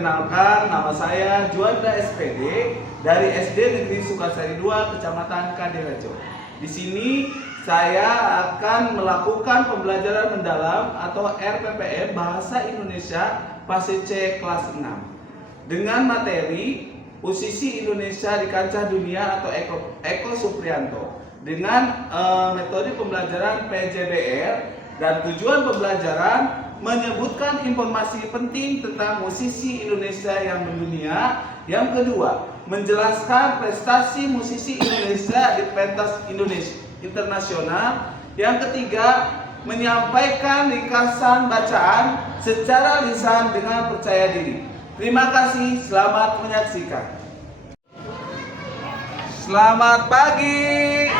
Perkenalkan, nama saya Juanda SPD dari SD Negeri Sukasari 2, Kecamatan Kadirejo. Di sini saya akan melakukan pembelajaran mendalam atau RPPM Bahasa Indonesia Fase C kelas 6 dengan materi Posisi Indonesia di Kancah Dunia atau Eko Suprianto dengan metode pembelajaran PJBR, dan tujuan pembelajaran menyebutkan informasi penting tentang musisi Indonesia yang mendunia. Yang kedua, menjelaskan prestasi musisi Indonesia di pentas Indonesia internasional. Yang ketiga, menyampaikan ringkasan bacaan secara lisan dengan percaya diri. Terima kasih, selamat menyaksikan. Selamat pagi.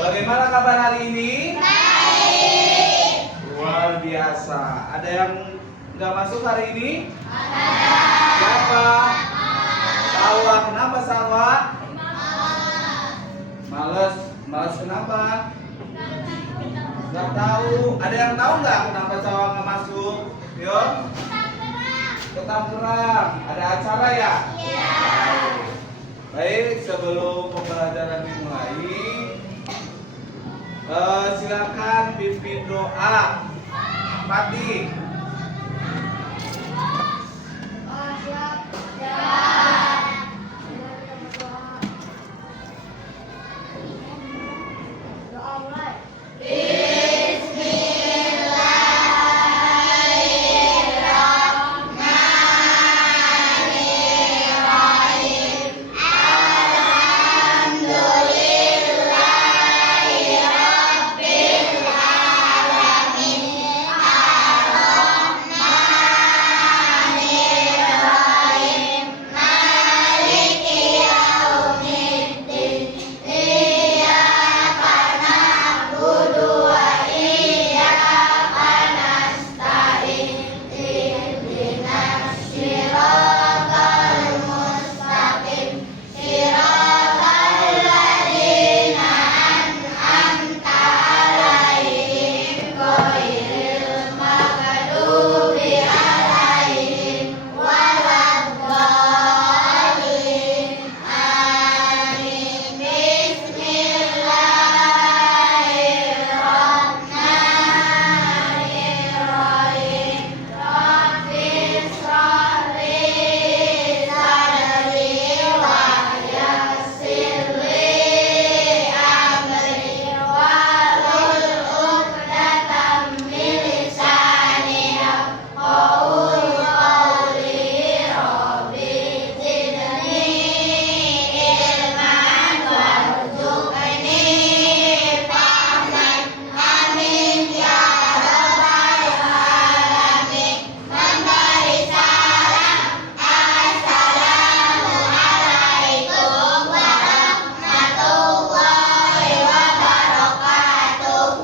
Bagaimana kabar hari ini? Luar biasa. Ada yang nggak masuk hari ini? Siapa? Salwa. Kenapa Salwa? Males. Males kenapa? Nggak tahu. Ada yang tahu nggak kenapa Salwa nggak masuk? Yuk. Tetap gerak. Ada acara ya? Iya. Baik, sebelum pembelajaran dimulai, silakan pimpin doa. Pati.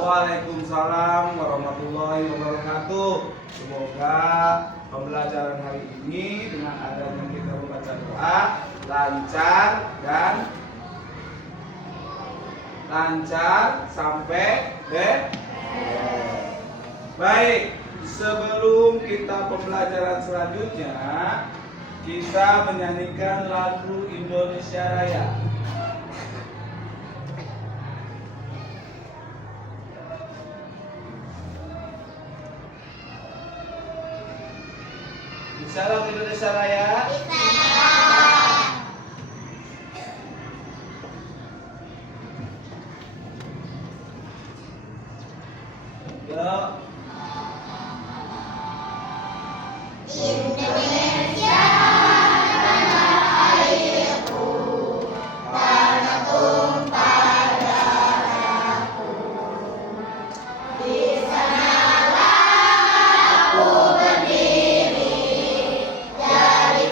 Waalaikumsalam warahmatullahi wabarakatuh. Semoga pembelajaran hari ini dengan adanya kita membaca doa lancar sampai baik. Sebelum kita pembelajaran selanjutnya, kita menyanyikan lagu Indonesia Raya. Bisa lagu Indonesia Raya? Bisa. Yuk. Indonesia tanah airku, tanah tumpah darahku. Di sanalah aku berdiri, jadi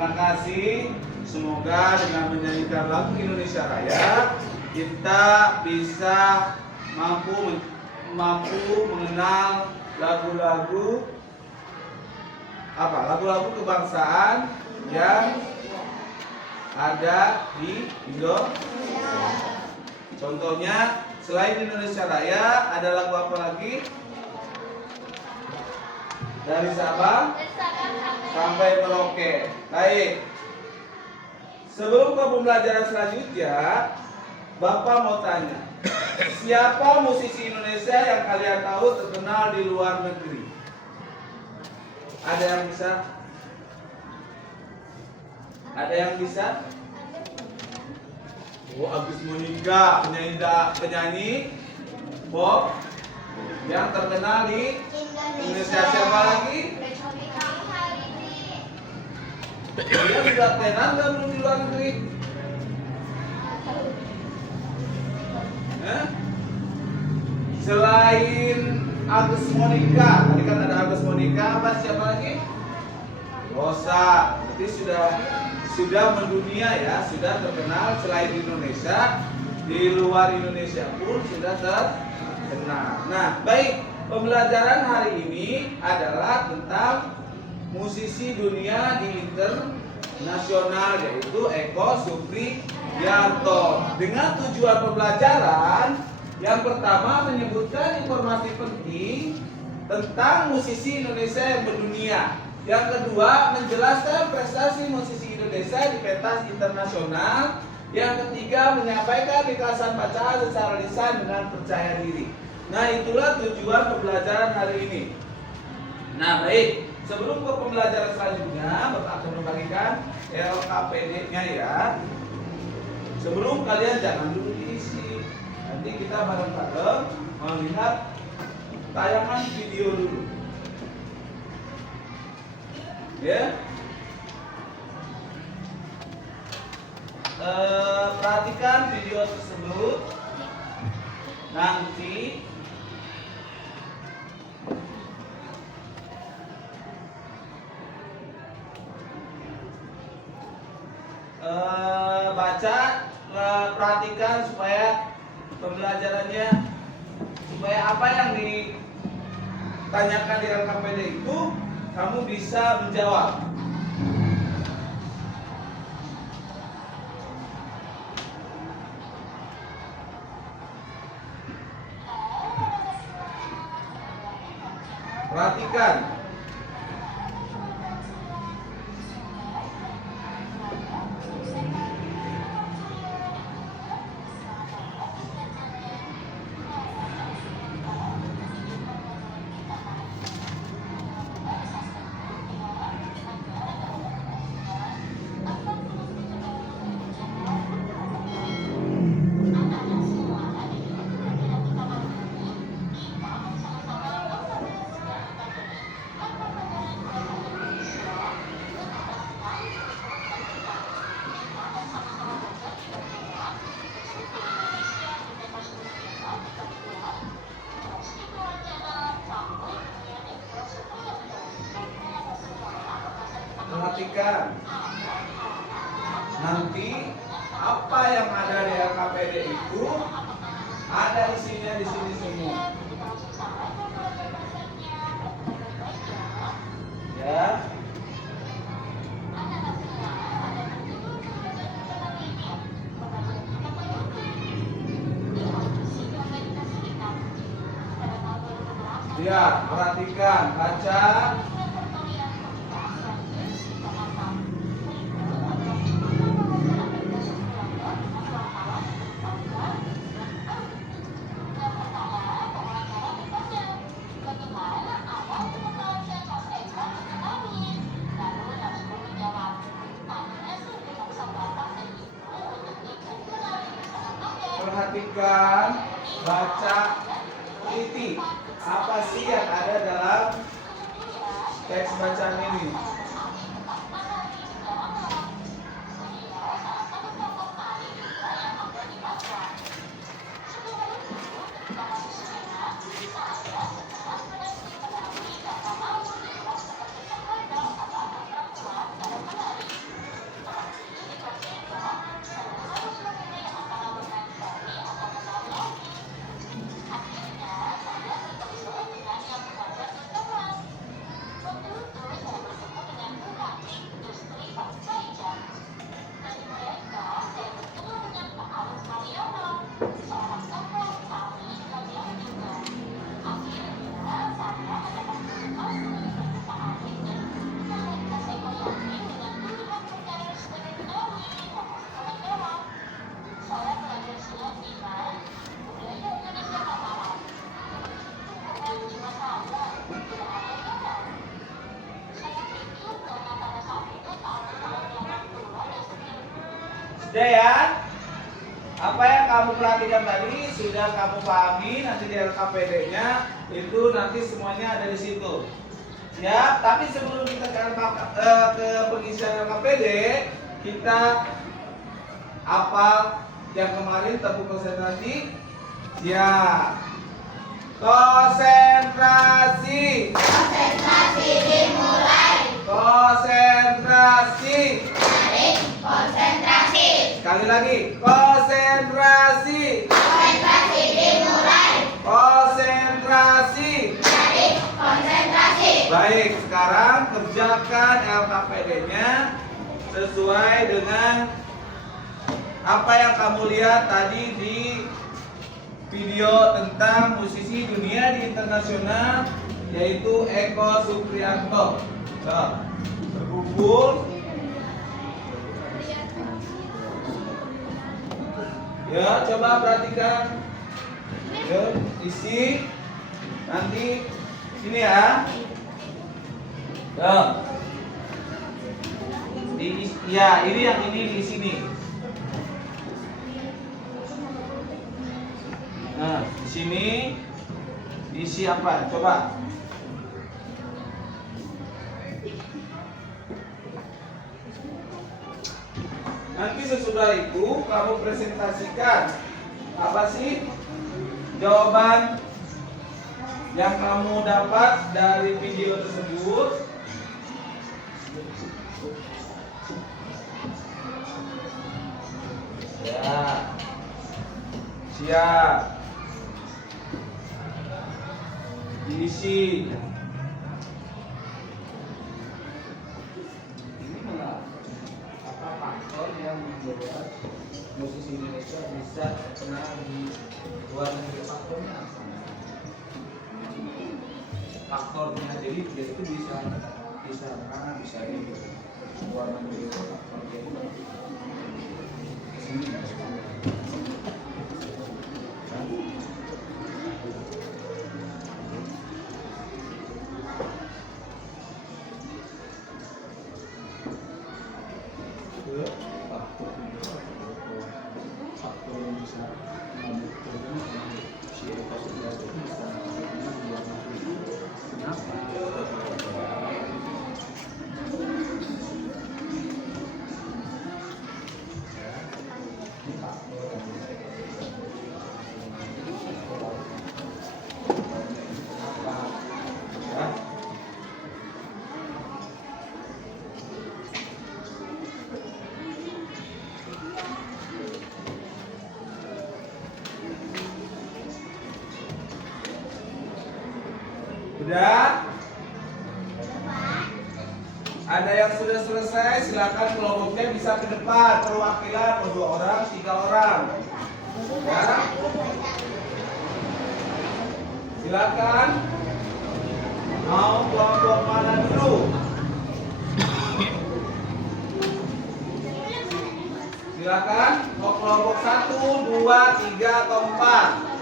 Terima kasih. Semoga dengan menyanyikan lagu Indonesia Raya kita bisa mampu mengenal lagu-lagu kebangsaan yang ada di Indonesia. Contohnya selain Indonesia Raya ada lagu apa lagi? Dari Sabang sampai Merauke. Baik. Sebelum ke pembelajaran selanjutnya, Bapak mau tanya, siapa musisi Indonesia yang kalian tahu terkenal di luar negeri? Ada yang bisa? Ada yang bisa? Oh, Agus Monica, penyanyi pop yang terkenal di Indonesia. Siapa lagi? Dia sudah tenar dan belum di luar negeri? Selain Agus Monica, tadi kan ada Agus Monica, apa siapa lagi? Rosa. Berarti sudah mendunia ya, sudah terkenal selain di Indonesia, di luar Indonesia pun sudah terkenal. Nah, baik, pembelajaran hari ini adalah tentang musisi dunia di internasional, yaitu Eko Supriyanto. Dengan tujuan pembelajaran yang pertama menyebutkan informasi penting tentang musisi Indonesia yang mendunia. Yang kedua menjelaskan prestasi musisi Indonesia di pentas internasional. Yang ketiga menyampaikan ikhlasan bacaan secara lisan dengan percaya diri. Nah, itulah tujuan pembelajaran hari ini. Nah, baik, sebelum ke pembelajaran selanjutnya, Bapak akan membagikan LKPD-nya ya. Sebelum kalian jangan dulu diisi. Nanti kita bareng-bareng melihat tayangan video dulu. Ya. Perhatikan video tersebut. Nanti baca, perhatikan supaya pembelajarannya, supaya apa yang ditanyakan di LKPD itu kamu bisa menjawab. Perhatikan. Perhatikan. Nanti apa yang ada di LKPD itu ada isinya di sini semua. Ya. Lihat, perhatikan, baca. Perhatikan, baca, teliti. Apa sih yang ada dalam teks bacaan ini? Sudah ya? Apa yang kamu perhatikan tadi sudah kamu pahami. Nanti di LKPD-nya itu nanti semuanya ada di situ. Ya, tapi sebelum kita ke pengisian LKPD, kita apa yang kemarin tepuk konsentrasi? Ya. Konsentrasi. Konsentrasi dimulai. Konsentrasi. Tarik. Konsentrasi. Sekali lagi. Konsentrasi. Konsentrasi dimulai. Konsentrasi. Tarik. Konsentrasi. Baik, sekarang kerjakan LKPD-nya sesuai dengan apa yang kamu lihat tadi di video tentang musisi dunia di internasional, yaitu Eko Supriyanto. Berkumpul. Ya, coba perhatikan. Ya, isi nanti sini ya. Ya, ini yang ini di sini. Nah, di sini diisi apa? Coba. Nanti sesudah itu kamu presentasikan apa sih jawaban yang kamu dapat dari video tersebut. Ya. Siap. Diisi. Ini malah apa faktor yang membuat musisi Indonesia bisa terkenal di luar negeri? Faktornya apa? Faktornya jadi dia itu bisa mana bisa di luar negeri itu faktornya itu sini. Sudah? Ada yang sudah selesai, silakan kelompoknya bisa ke depan. Perwakilan mau 2 orang, 3 orang. Ya. Silakan. Mau kelompok mana dulu? Silakan. Mau kelompok 1, 2, 3 atau 4?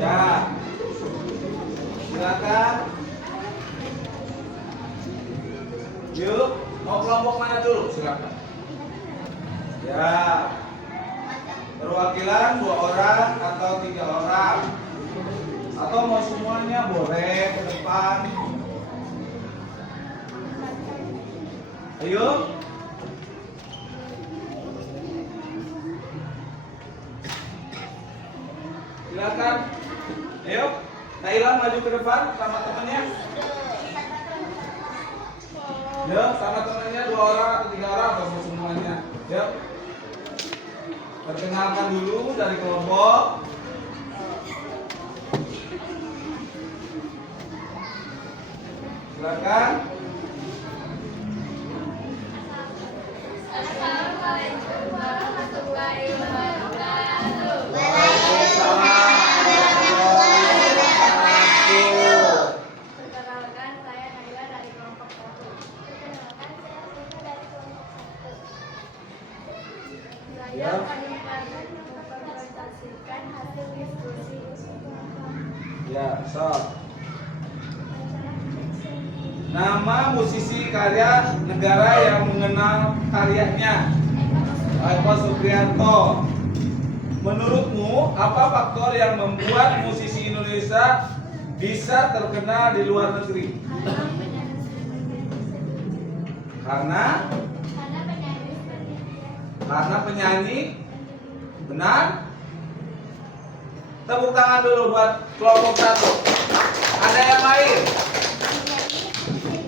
Ya, silakan. Yuk, mau kelompok mana dulu? Silakan. Ya, perwakilan 2 orang atau 3 orang, atau mau semuanya boleh ke depan. Ayo. Silakan. Ayo, Naila maju ke depan sama temannya. Ya, sama temannya 2 orang atau 3 orang atau semuanya. Ya. Perkenalkan dulu dari kelompok. Silakan. Assalamualaikum warahmatullahi wabarakatuh. Waalaikumsalam. Perkenalkan, saya Naila dari kelompok 1. Perkenalkan, saya Sina dari kelompok 1. Saya akan mempresentasikan hasil diskusi. Ya, so. Nama musisi karya negara yang mengenal karyanya. Eko Supriyanto. Menurutmu apa faktor yang membuat musisi Indonesia bisa terkenal di luar negeri? Karena penyanyi. Benar? Tepuk tangan dulu buat kelompok 1. Ada yang lain?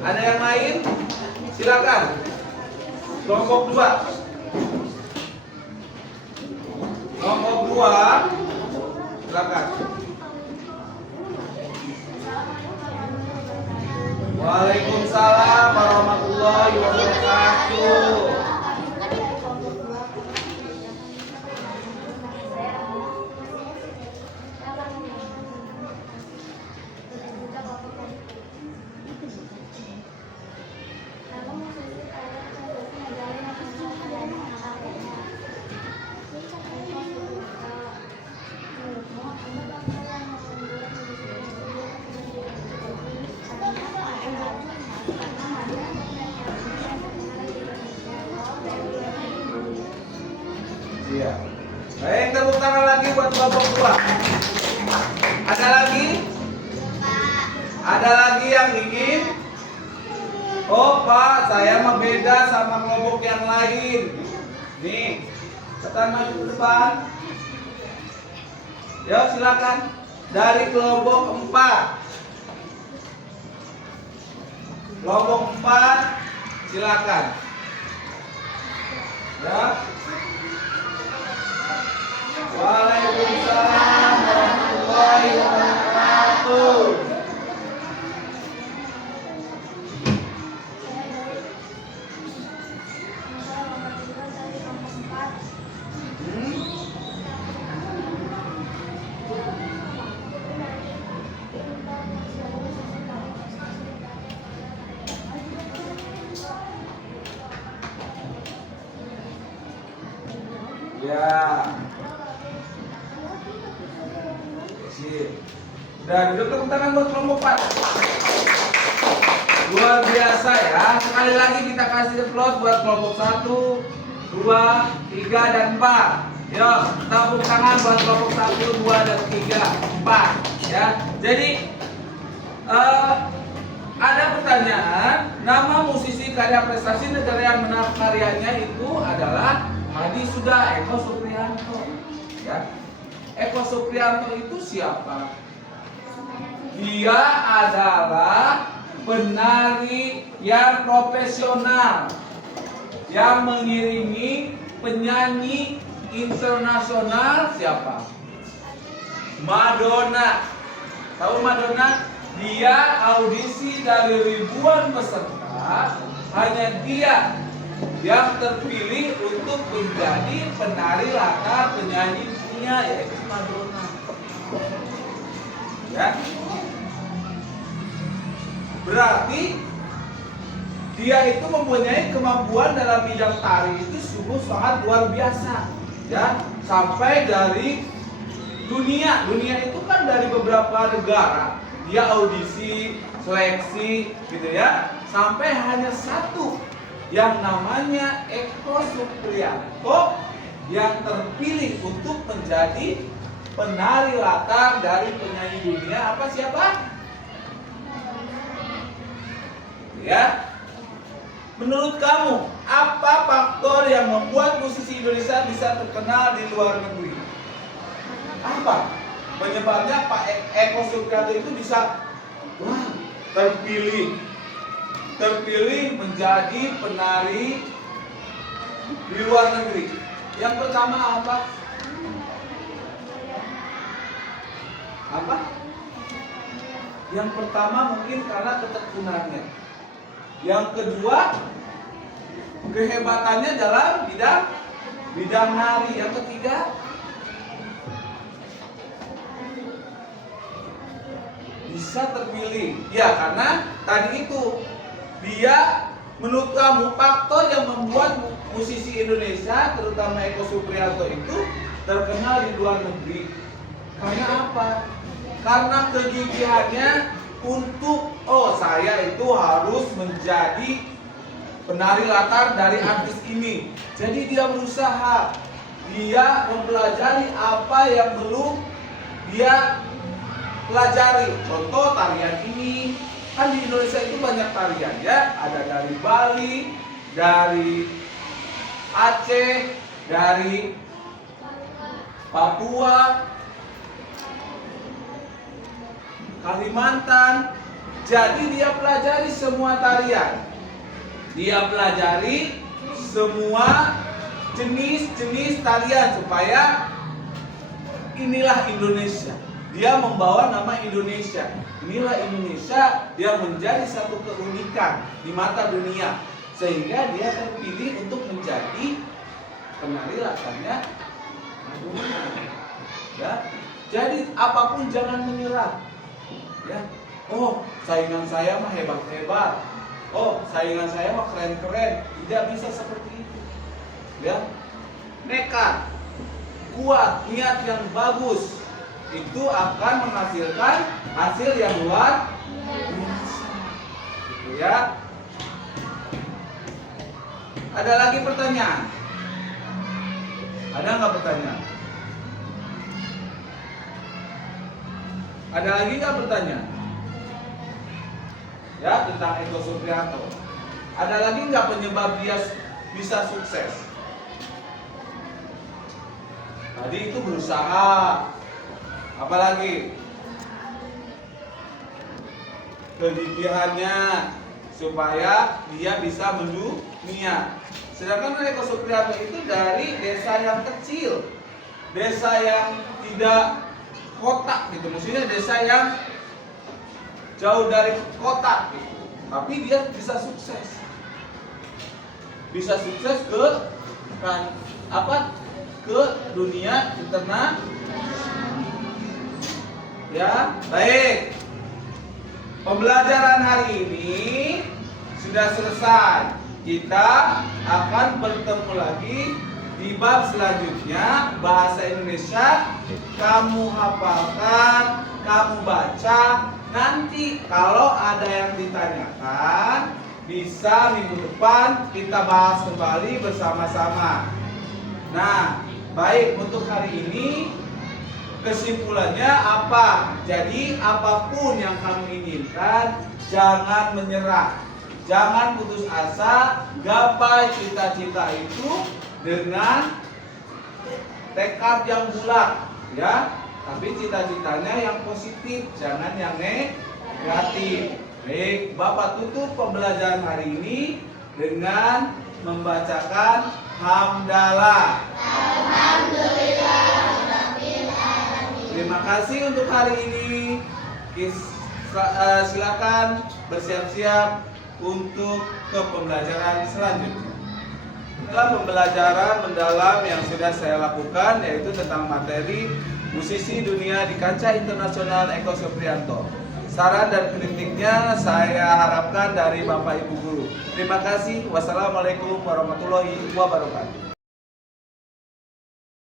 Ada yang lain? Silakan. Kelompok 2. Kelompok 2. Silakan. Waalaikumsalam warahmatullahi wabarakatuh. Iya. Baik, tepuk tangan lagi buat kelompok 2. Ada lagi? Ada lagi yang ingin? Oh Pak, saya mah beda sama kelompok yang lain. Nih, cepetan maju ke depan. Ya, silakan. Dari kelompok 4. Kelompok 4, silakan. Ya. Waalaikumsalam warahmatullahi wabarakatuh. Ya. Sip. Dan duduk tepuk tangan buat kelompok 4. Luar biasa ya. Sekali lagi kita kasih applause buat kelompok 1, 2, 3, dan 4. Yuk, tepuk tangan buat kelompok 1, 2, dan 3, 4. Ya. Jadi ada pertanyaan, nama musisi karya prestasi negara yang menang karyanya itu adalah tadi sudah Eko Supriyanto. Ya. Eko Supriyanto itu siapa? Dia adalah penari yang profesional yang mengiringi penyanyi internasional siapa? Madonna. Tahu Madonna? Dia audisi dari ribuan peserta, hanya dia yang terpilih untuk menjadi penari latar penyanyi dunia, yaitu Madonna. Ya. Berarti dia itu mempunyai kemampuan dalam bidang tari itu sungguh sangat luar biasa. Ya, sampai dari dunia itu kan dari beberapa negara. Dia audisi, seleksi gitu ya, sampai hanya satu yang namanya Eko Supriyanto yang terpilih untuk menjadi penari latar dari penyanyi dunia. Apa siapa? Ya. Menurut kamu, apa faktor yang membuat musisi Indonesia bisa terkenal di luar negeri? Apa penyebabnya Pak Eko Supriyanto itu bisa terpilih menjadi penari di luar negeri? Yang pertama apa? Apa? Yang pertama mungkin karena ketekunannya. Yang kedua, kehebatannya dalam bidang nari. Yang ketiga, bisa terpilih. Ya, karena tadi itu dia, menurut kamu faktor yang membuat musisi Indonesia terutama Eko Supriyanto itu terkenal di luar negeri. Karena apa? Karena kegigihannya untuk saya itu harus menjadi penari latar dari artis ini. Jadi dia berusaha, dia mempelajari apa yang belum dia pelajari. Contoh tarian ini, kan di Indonesia itu banyak tarian ya, ada dari Bali, dari Aceh, dari Papua, Kalimantan. Jadi dia pelajari semua tarian. Dia pelajari semua jenis-jenis tarian supaya inilah Indonesia. Dia membawa nama Indonesia. Inilah Indonesia, dia menjadi satu keunikan di mata dunia. Sehingga dia terpilih untuk menjadi penari latarnya dunia. Ya. Jadi apapun jangan menyerah. Ya. Oh, saingan saya mah hebat-hebat. Oh, saingan saya mah keren-keren. Tidak bisa seperti itu. Ya. Nekat, kuat, niat yang bagus itu akan menghasilkan hasil yang luar biasa. Gitu ya. Ada lagi pertanyaan? Ada nggak pertanyaan? Ada lagi nggak pertanyaan? Ya, tentang Eko Supriyanto. Ada lagi nggak penyebab dia bisa sukses? Tadi itu berusaha. Apalagi? Kegigihannya supaya dia bisa mendunia. Sedangkan Eko Supriyanto itu dari desa yang kecil, desa yang tidak kota gitu, maksudnya desa yang jauh dari kota gitu. Tapi dia bisa sukses ke ke dunia internasional. Ya, baik. Pembelajaran hari ini sudah selesai. Kita akan bertemu lagi di bab selanjutnya, bahasa Indonesia. Kamu hafalkan, kamu baca. Nanti kalau ada yang ditanyakan, bisa minggu depan kita bahas kembali bersama-sama. Nah, baik, untuk hari ini kesimpulannya apa? Jadi apapun yang kamu inginkan, jangan menyerah, jangan putus asa, gapai cita-cita itu dengan tekad yang bulat, ya. Tapi cita-citanya yang positif, jangan yang negatif. Baik, Bapak tutup pembelajaran hari ini dengan membacakan hamdalah. Alhamdulillah. Terima kasih untuk hari ini. Silakan bersiap-siap untuk ke pembelajaran selanjutnya. Dalam pembelajaran mendalam yang sudah saya lakukan, yaitu tentang materi musisi dunia di kancah internasional Eko Supriyanto. Saran dan kritiknya saya harapkan dari Bapak Ibu Guru. Terima kasih. Wassalamualaikum warahmatullahi wabarakatuh.